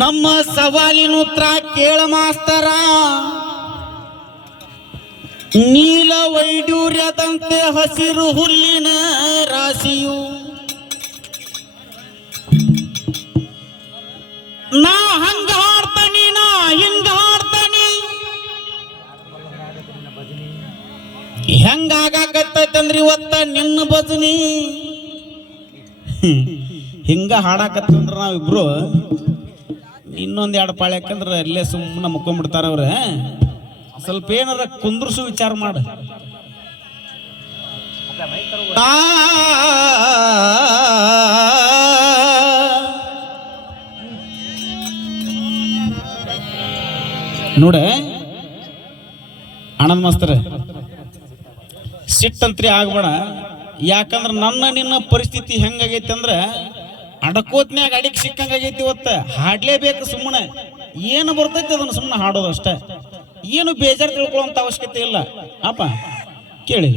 ನಮ್ಮ ಸವಾಲಿನ ಉತ್ತರ ಕೇಳ ಮಾಸ್ತರ. ನೀಲ ವೈಡೂರ್ಯದಂತೆ ಹಸಿರು ಹುಲ್ಲಿನ ರಾಶಿಯು. ನಾ ಹಂಗ ಹಾಡ್ತಾನಿ, ನಾ ಹಿಂಗ ಹಾಡ್ತಾನಿ. ಹೆಂಗಾಗತ್ತೈತಂದ್ರಿ ಇವತ್ತ ನಿನ್ನ ಬದನಿ ಹಿಂಗ ಹಾಡಾಕತ್ತಂದ್ರ ನಾವಿಬ್ರು ಇನ್ನೊಂದ್ ಎರಡು ಪಾಳೆ ಯಾಕಂದ್ರೆ ಅಲ್ಲೇ ಸುಮ್ಮನೆ ಮುಕ್ಕೊಂಡ್ಬಿಡ್ತಾರ ಅವ್ರ ಸ್ವಲ್ಪ ಏನಾರ ಕುಂದ್ರಸು ವಿಚಾರ ಮಾಡ. ನೋಡ, ಆನಂದ್ ಮಾಸ್ತರ, ಸಿಟ್ಟಂತ್ರಿ ಆಗ್ಬೇಡ. ಯಾಕಂದ್ರೆ ನನ್ನ ನಿನ್ನ ಪರಿಸ್ಥಿತಿ ಹೆಂಗಾಗೈತೆ ಅಂದ್ರ ಅಡಕೋತ್ನ್ಯಾಗ ಅಡಿಗೆ ಸಿಕ್ಕಂಗಾಗೈತಿ ಇವತ್ತ. ಹಾಡ್ಲೇಬೇಕು ಸುಮ್ಮನೆ. ಏನು ಬರ್ತೈತಿ ಅದನ್ನ ಸುಮ್ಮನೆ ಹಾಡೋದು ಅಷ್ಟೇ. ಏನು ಬೇಜಾರು ತಿಳ್ಕೊಳ್ಳೋಂಥ ಅವಶ್ಯಕತೆ ಇಲ್ಲ. ಅಪ್ಪ, ಕೇಳಿ.